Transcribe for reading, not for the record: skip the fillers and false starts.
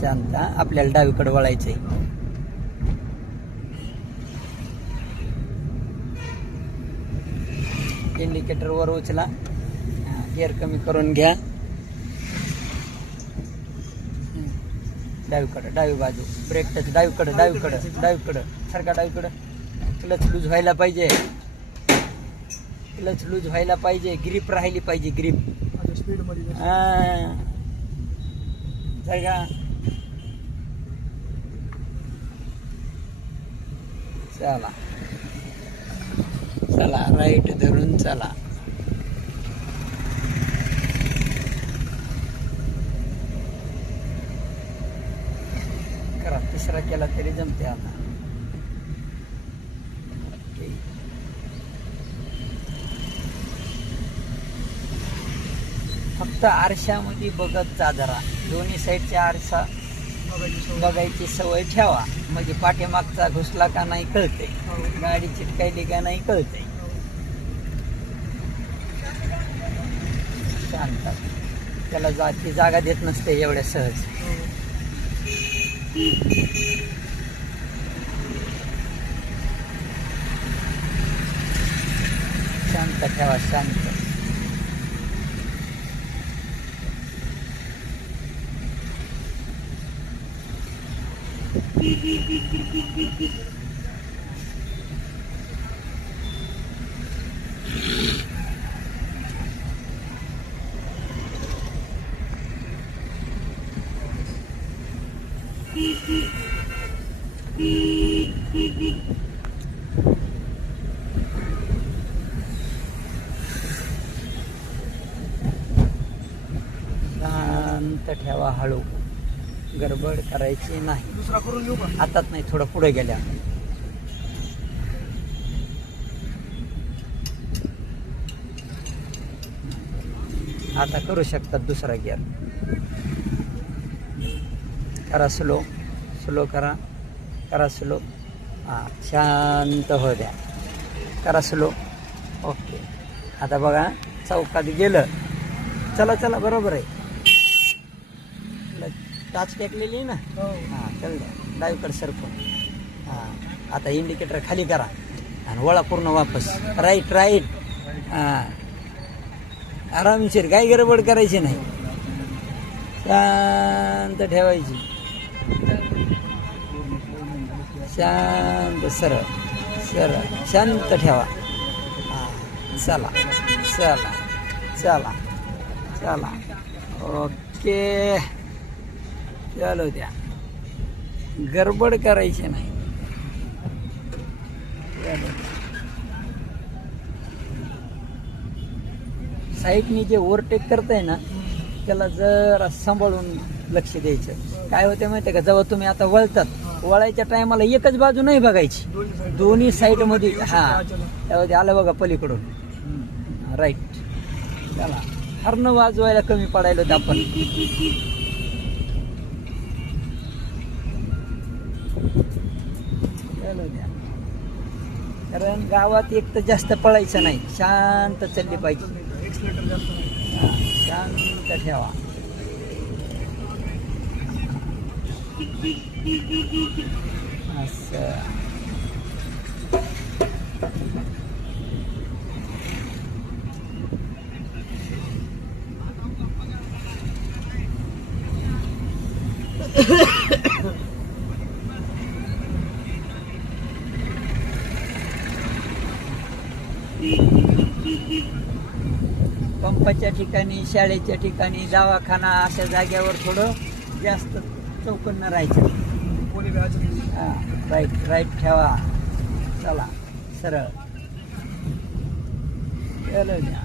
शांत हा. आपल्याला डावीकडे वळायचंय. इंडिकेटर वर उचला, गिअर कमी करून घ्या. डावीकडे, डावी बाजू, ब्रेक टच, डावीकडे डावीकडे डावीकडे सारखा डावीकडे. क्लच लूज व्हायला पाहिजे, क्लच लूज व्हायला पाहिजे, ग्रीप राहिली पाहिजे, ग्रीप. स्पीड मध्ये जागा. चला चला, राईट धरून चला. करा, तिसरा केला तरी जमते आता. फक्त आरशामध्ये बघत जा जरा. दोन्ही साईडच्या आरसा बघायची सवय ठेवा, म्हणजे पाठीमागचा घुसला का नाही कळते, गाडी चिटकायली का नाही कळते. शांत, त्याला ती जागा देत नसते एवढ्या सहज. शांत ठेवा, शांत. शांत ठेवा, हळू, गडबड करायची नाही. दुसरा करून घेऊ का? हातात नाही, थोडं पुढे गेल्या. आता करू शकतात दुसरा गिअर. करा स्लो, स्लो करा, करा स्लो. हां, शांत हो द्या, करा स्लो. ओके, आता बघा चौकात गेलं. चला चला, बरोबर आहे. टाच टेकलेली आहे ना. हां, चल द्या, डावीकडे सरकून. हां, आता इंडिकेटर खाली करा आणि वळा पूर्ण वापस. Right right. हां, आरामशीर, काही गडबड करायची नाही, शांत ठेवायची. शांत, सरळ सरळ, शांत ठेवा. हां, चला चला चला चला. ओके, चलो द्या, गडबड करायची नाही. साईडनी जे ओव्हरटेक करताय ना, त्याला जरा सांभाळून लक्ष द्यायचं. काय होतं माहिती आहे का, जेव्हा तुम्ही आता वळतात, वळायच्या टायमाला एकच बाजू नाही बघायची, दोन्ही साईड मध्ये. हा, त्यामध्ये आलं बघा पलीकडून. राईट. चला, हॉर्न वाजवायला कमी पडायला होतं आपण. कारण गावात एक तर जास्त पळायचं नाही, शांत चालली पाहिजे. शांत ठेवा. असं. पंपाच्या ठिकाणी, शाळेच्या ठिकाणी, दवाखाना अशा जाग्यावर थोडं जास्त चौकन्न राहायचं. हां, राईट राईट ठेवा. चला सरळ, चलो द्या.